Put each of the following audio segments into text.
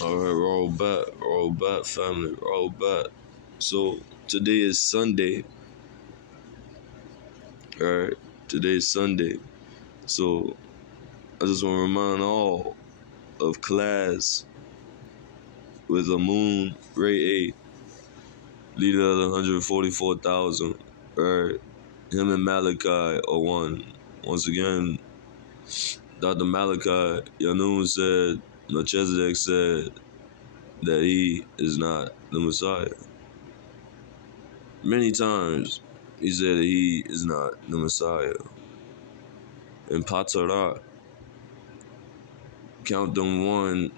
Alright, roll back, family, roll back. So, today is Sunday, alright? Today is Sunday. So, I just want to remind all of class with Amun Rayay, leader of the 144,000, alright? Him and Malachi are one. Once again, Dr. Malachi Yanun said, Melchizedek said that he is not the Messiah. Many times he said that he is not the Messiah. In Patarah, count them one,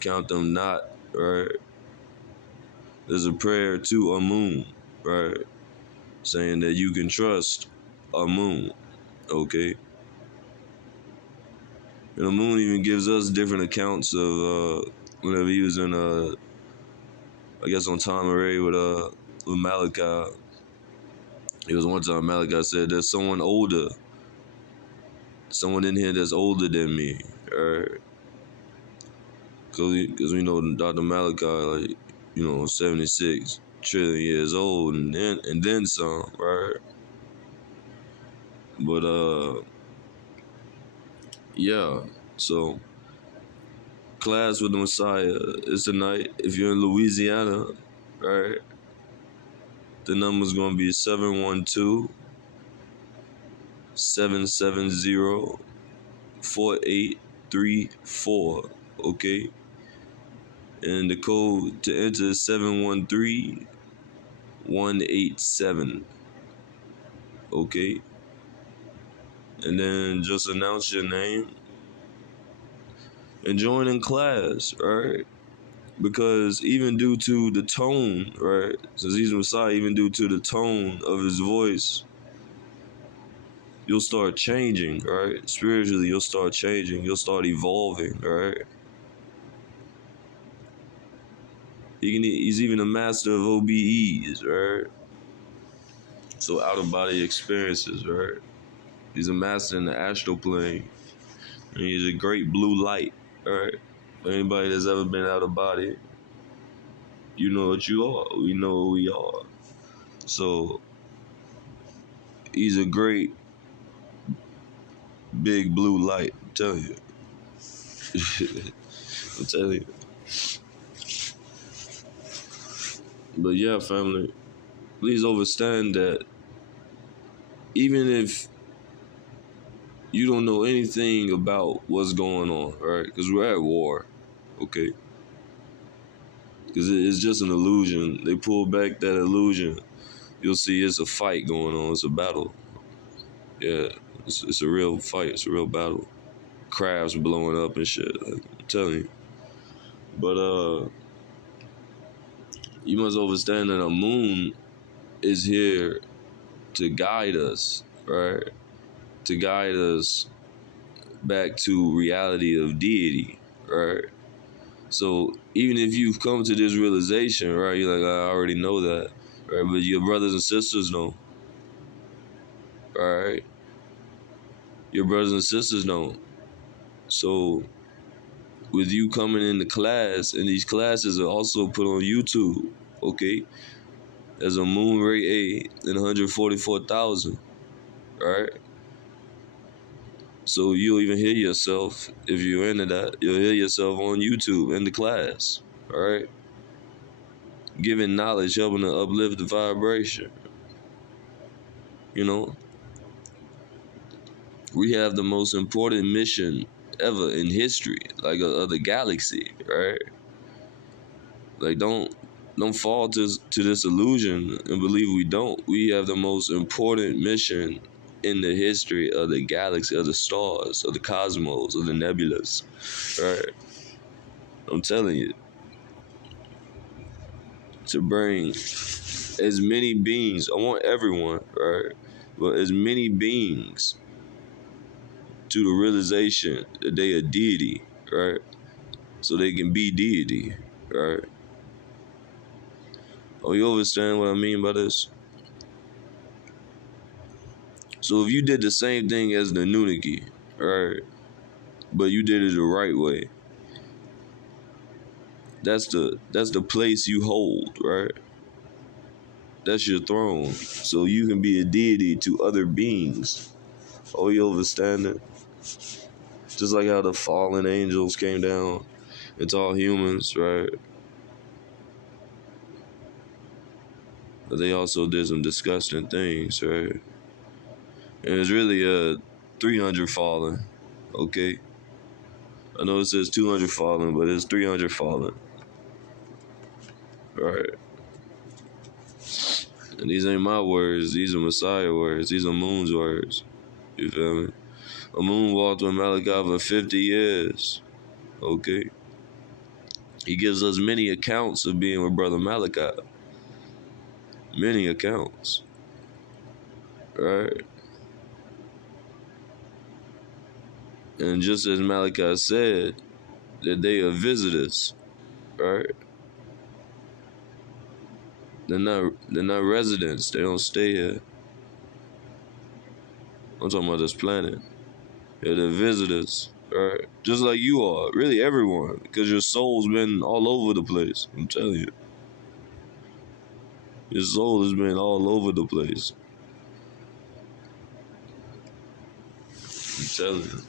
count them not, right? There's a prayer to Amun, right? Saying that you can trust Amun, okay? And Amun even gives us different accounts of whenever he was in, I guess on Tom Array with Malachi. It was one time Malachi said, there's someone older, someone in here that's older than me, right? Because we know Dr. Malachi, like, 76 trillion years old and then some, right? But yeah. So class with the Messiah is tonight. If you're in Louisiana, right? The number's gonna be 712-770-4834. Okay. And the code to enter is 713187. Okay. And then just announce your name and join in class, right? Because even due to the tone, right? Since he's Messiah, even due to the tone of his voice, you'll start changing, right? Spiritually, you'll start changing. You'll start evolving, right? He's even a master of OBEs, right? So out-of-body experiences, right? He's a master in the astral plane. And he's a great blue light, right? For anybody that's ever been out of body, you know what you are. We know what we are. So he's a great big blue light, I'm telling you. I'm telling you. But yeah, family, please understand that even if you don't know anything about what's going on, right? Because we're at war, okay? Because it's just an illusion. They pull back that illusion. You'll see it's a fight going on. It's a battle. Yeah, it's a real fight. It's a real battle. Crabs blowing up and shit. Like, I'm telling you. But you must understand that a moon is here to guide us, right? To guide us back to reality of deity, right? So even if you've come to this realization, right, you're like, I already know that, right? But your brothers and sisters know, right? Your brothers and sisters know. So with you coming into class, and these classes are also put on YouTube, okay? There's Amun Rayay and 144,000, right? So you'll even hear yourself, if you're into that, you'll hear yourself on YouTube in the class, all right? Giving knowledge, helping to uplift the vibration. We have the most important mission ever in history, like of the galaxy, right? Like don't fall to this illusion and believe we don't. We have the most important mission in the history of the galaxy, of the stars, of the cosmos, of the nebulas, right? I'm telling you, to bring as many beings, I want everyone, right? But as many beings to the realization that they are deity, right? So they can be deity, right? Oh, you understand what I mean by this? So if you did the same thing as the Nuniki, right? But you did it the right way, That's the place you hold, right? That's your throne. So you can be a deity to other beings. Oh, you understand it? Just like how the fallen angels came down into all humans, right? But they also did some disgusting things, right? And it's really 300 fallen, okay? I know it says 200 fallen, but it's 300 fallen, right? And these ain't my words. These are Messiah words. These are Moon's words. You feel me? Amun walked with Malachi for 50 years, okay? He gives us many accounts of being with Brother Malachi. Many accounts, right? And just as Malachi said, that they are visitors, right? They're not residents. They don't stay here. I'm talking about this planet. Yeah, they're visitors, right? Just like you are, really everyone, because your soul's been all over the place. I'm telling you, your soul has been all over the place. I'm telling you.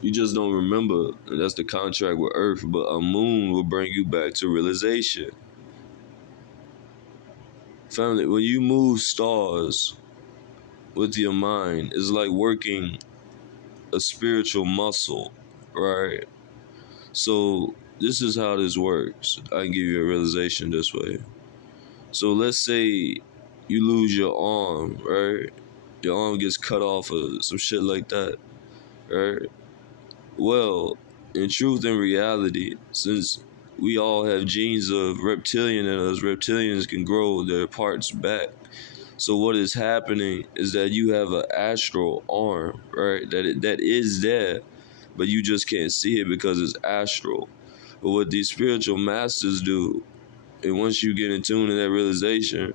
You just don't remember, and that's the contract with Earth. But a moon will bring you back to realization. Family, when you move stars with your mind, it's like working a spiritual muscle, right? So this is how this works. I can give you a realization this way. So let's say you lose your arm, right? Your arm gets cut off or some shit like that, right? Well, in truth and reality, since we all have genes of reptilian in us, reptilians can grow their parts back. So what is happening is that you have an astral arm, right? That is there, but you just can't see it because it's astral. But what these spiritual masters do, and once you get in tune to that realization,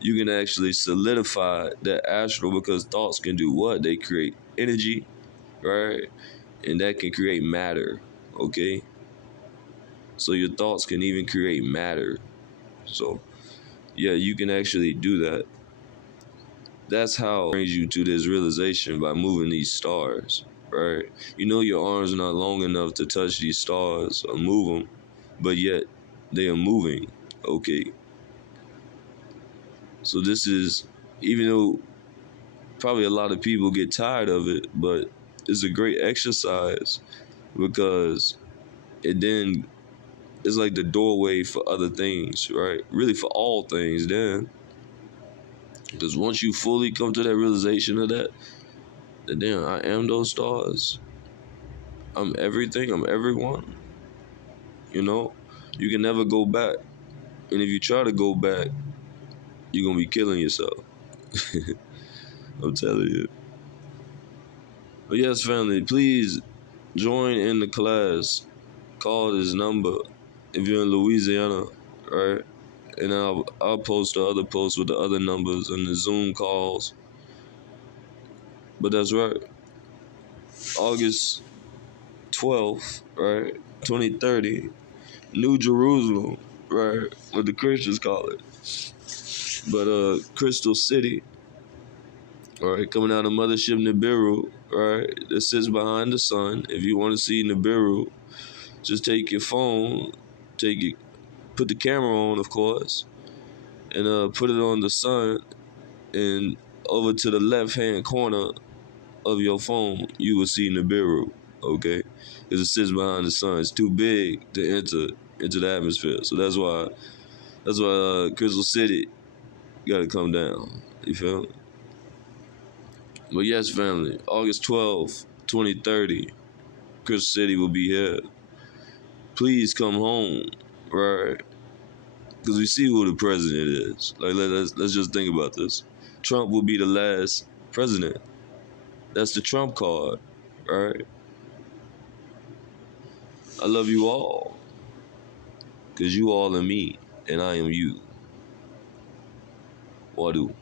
you can actually solidify that astral, because thoughts can do what? They create energy, right? And that can create matter, okay? So your thoughts can even create matter. So yeah, you can actually do that. That's how it brings you to this realization, by moving these stars, right? You know your arms are not long enough to touch these stars or move them, but yet they are moving, okay? So this is, even though probably a lot of people get tired of it, but it's a great exercise, because it then it's like the doorway for other things, right? Really for all things then. Because once you fully come to that realization of that damn, I am those stars. I'm everything, I'm everyone. You know? You can never go back. And if you try to go back, you're gonna be killing yourself. I'm telling you. But yes, family, please join in the class. Call this number if you're in Louisiana, right? And I'll post the other posts with the other numbers and the Zoom calls. But that's right. August 12th, right? 2030, New Jerusalem, right? What the Christians call it. But Crystal City, all right, coming out of Mothership Nibiru, right? That sits behind the sun. If you want to see Nibiru, just take your phone, put the camera on, of course, and put it on the sun, and over to the left-hand corner of your phone, you will see Nibiru, okay? Because it sits behind the sun. It's too big to enter into the atmosphere. So that's why Crystal City got to come down. You feel me? But yes, family, August 12th, 2030, Crystal City will be here. Please come home, right? Because we see who the president is. Like, let's just think about this. Trump will be the last president. That's the Trump card, right? I love you all, because you all are me, and I am you. WADU.